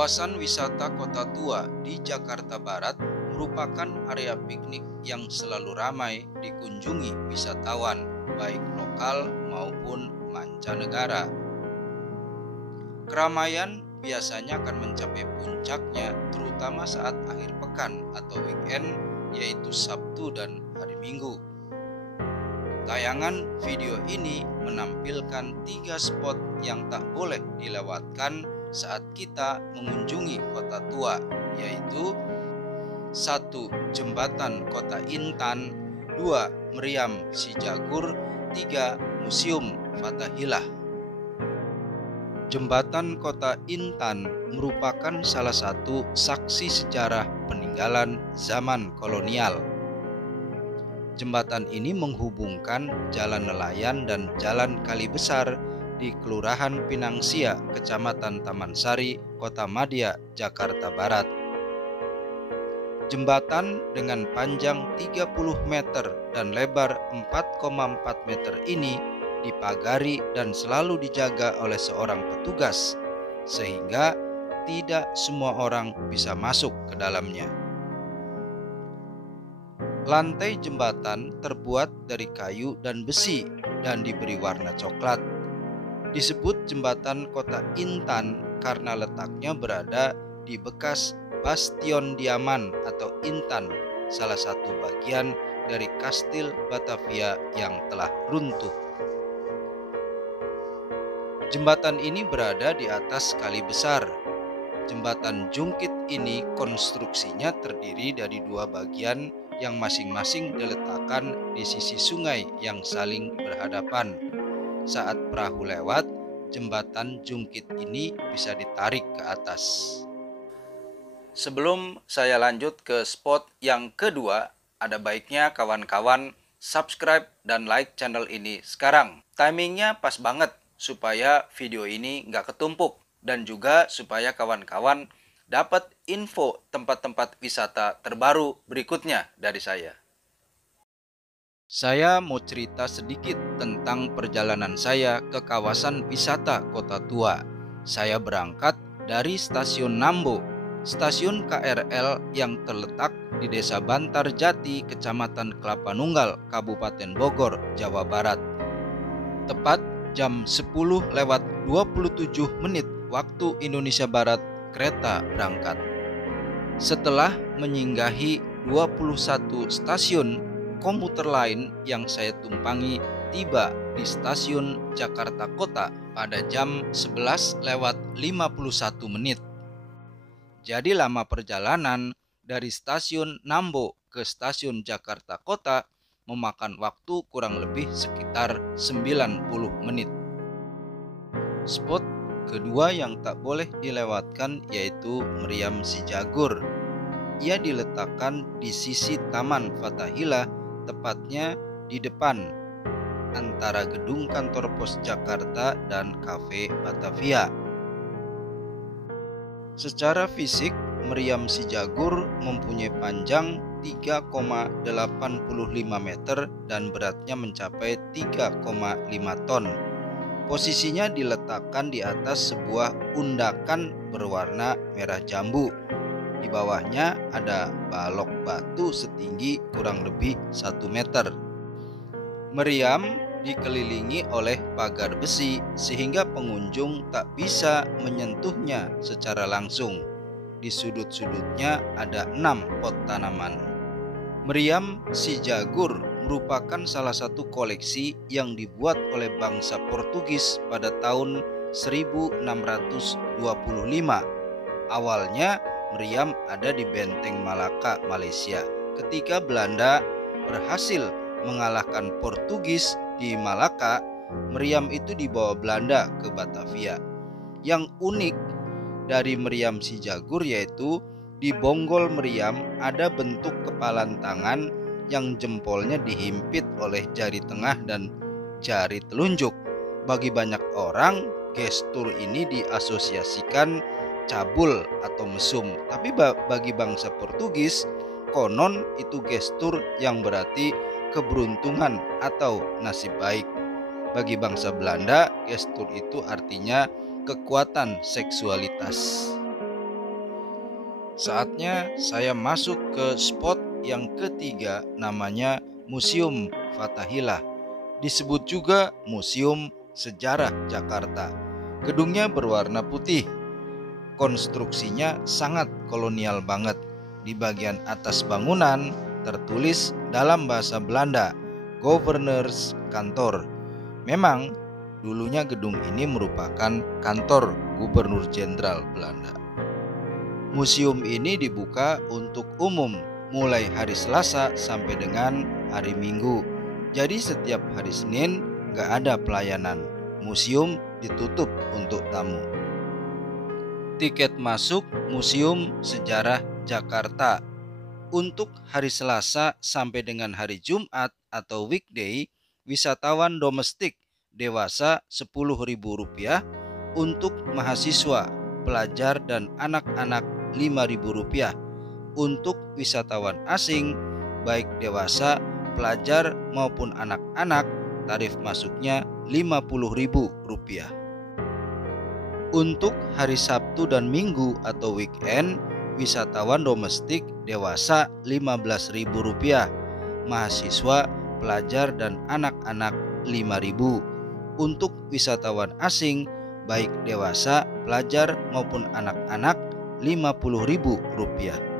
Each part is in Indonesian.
Kawasan wisata Kota Tua di Jakarta Barat merupakan area piknik yang selalu ramai dikunjungi wisatawan, baik lokal maupun mancanegara. Keramaian biasanya akan mencapai puncaknya terutama saat akhir pekan atau weekend, yaitu Sabtu dan hari Minggu. Tayangan video ini menampilkan 3 spot yang tak boleh dilewatkan saat kita mengunjungi Kota Tua, yaitu 1. Jembatan Kota Intan, 2. Meriam Sijagur, 3. Museum Fathahillah. Jembatan Kota Intan merupakan salah satu saksi sejarah peninggalan zaman kolonial. Jembatan ini menghubungkan Jalan Nelayan dan Jalan Kali Besar di Kelurahan Pinangsia, Kecamatan Taman Sari, Kota Madya, Jakarta Barat. Jembatan dengan panjang 30 meter dan lebar 4,4 meter ini dipagari dan selalu dijaga oleh seorang petugas, sehingga tidak semua orang bisa masuk ke dalamnya. Lantai jembatan terbuat dari kayu dan besi dan diberi warna coklat. Disebut jembatan Kota Intan karena letaknya berada di bekas Bastion Diaman atau Intan, salah satu bagian dari Kastil Batavia yang telah runtuh. Jembatan ini berada di atas Kali Besar. Jembatan Jungkit ini konstruksinya terdiri dari 2 bagian yang masing-masing diletakkan di sisi sungai yang saling berhadapan. Saat perahu lewat, jembatan Jungkit ini bisa ditarik ke atas. Sebelum saya lanjut ke spot yang kedua, ada baiknya kawan-kawan subscribe dan like channel ini sekarang. Timingnya pas banget supaya video ini nggak ketumpuk, dan juga supaya kawan-kawan dapat info tempat-tempat wisata terbaru berikutnya dari saya. Saya mau cerita sedikit tentang perjalanan saya ke kawasan wisata Kota Tua. Saya berangkat dari stasiun Nambo, stasiun KRL yang terletak di Desa Bantarjati, Kecamatan Kelapa Nunggal, Kabupaten Bogor, Jawa Barat. Tepat jam 10:27 waktu Indonesia Barat, kereta berangkat. Setelah menyinggahi 21 stasiun, komuter lain yang saya tumpangi tiba di stasiun Jakarta Kota pada jam 11:51. Jadi lama perjalanan dari stasiun Nambo ke stasiun Jakarta Kota memakan waktu kurang lebih sekitar 90 menit. Spot kedua yang tak boleh dilewatkan yaitu Meriam Sijagur. Ia diletakkan di sisi Taman Fathahillah, tepatnya di depan antara gedung kantor pos Jakarta dan Cafe Batavia. Secara fisik, Meriam Sijagur mempunyai panjang 3,85 meter dan beratnya mencapai 3,5 ton. Posisinya diletakkan di atas sebuah undakan berwarna merah jambu. Di bawahnya ada balok batu setinggi kurang lebih 1 meter. Meriam dikelilingi oleh pagar besi sehingga pengunjung tak bisa menyentuhnya secara langsung. Di sudut-sudutnya ada 6 pot tanaman. Meriam Sijagur merupakan salah satu koleksi yang dibuat oleh bangsa Portugis pada tahun 1625. Awalnya Meriam ada di Benteng Malaka, Malaysia. Ketika Belanda berhasil mengalahkan Portugis di Malaka, Meriam itu dibawa Belanda ke Batavia. Yang unik dari Meriam Sijagur yaitu di bonggol meriam ada bentuk kepalan tangan yang jempolnya dihimpit oleh jari tengah dan jari telunjuk. Bagi banyak orang, gestur ini diasosiasikan cabul atau mesum. Tapi bagi bangsa Portugis, konon itu gestur yang berarti keberuntungan atau nasib baik. Bagi bangsa Belanda, gestur itu artinya kekuatan seksualitas. Saatnya saya masuk ke spot yang ketiga, namanya Museum Fathahillah. Disebut juga Museum Sejarah Jakarta. Gedungnya berwarna putih. Konstruksinya sangat kolonial banget. Di bagian atas bangunan tertulis dalam bahasa Belanda, Governor's Kantor. Memang dulunya gedung ini merupakan kantor Gubernur Jenderal Belanda. Museum ini dibuka untuk umum mulai hari Selasa sampai dengan hari Minggu. Jadi setiap hari Senin nggak ada pelayanan. Museum ditutup untuk tamu. Tiket masuk Museum Sejarah Jakarta untuk hari Selasa sampai dengan hari Jumat atau weekday, wisatawan domestik dewasa Rp10.000, untuk mahasiswa, pelajar dan anak-anak Rp5.000. Untuk wisatawan asing, baik dewasa, pelajar maupun anak-anak, tarif masuknya Rp50.000. Untuk hari Sabtu dan Minggu atau weekend, wisatawan domestik dewasa Rp15.000, mahasiswa, pelajar dan anak-anak Rp5.000. Untuk wisatawan asing, baik dewasa, pelajar maupun anak-anak, Rp50.000.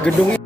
Gedung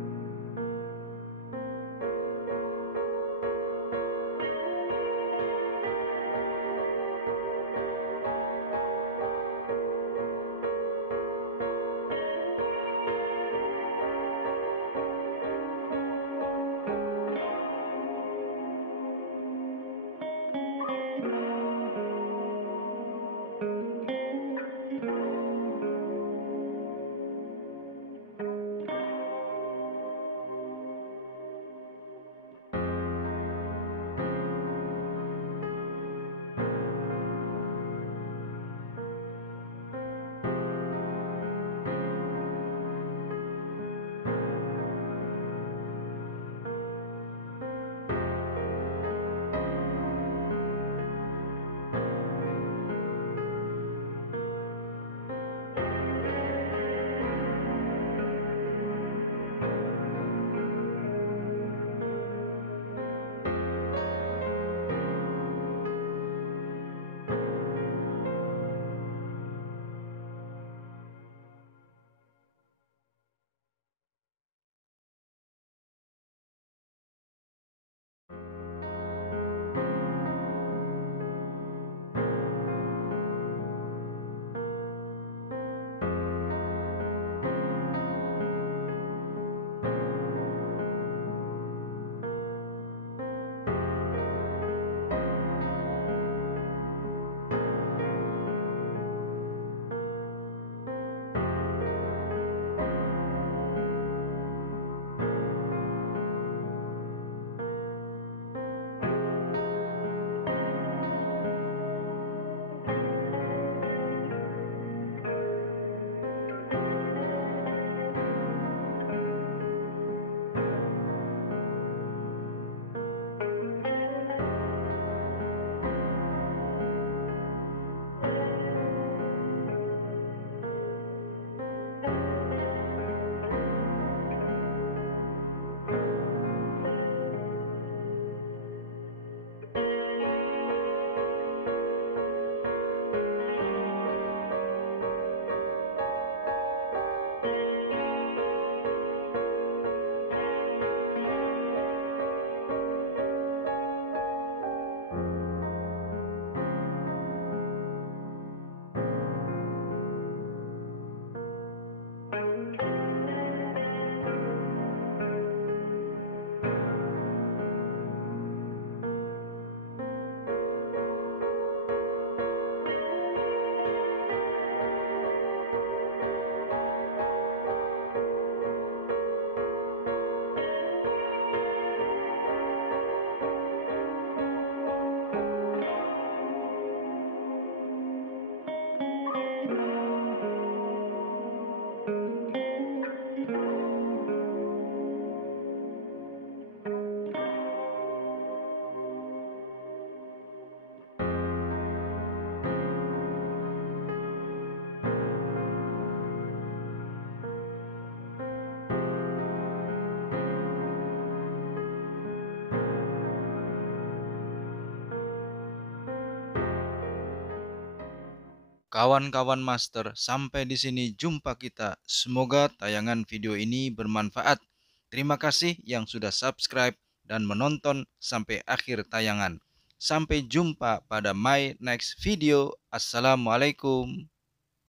Kawan-kawan master, sampai di sini jumpa kita. Semoga tayangan video ini bermanfaat. Terima kasih yang sudah subscribe dan menonton sampai akhir tayangan. Sampai jumpa pada my next video. Assalamualaikum.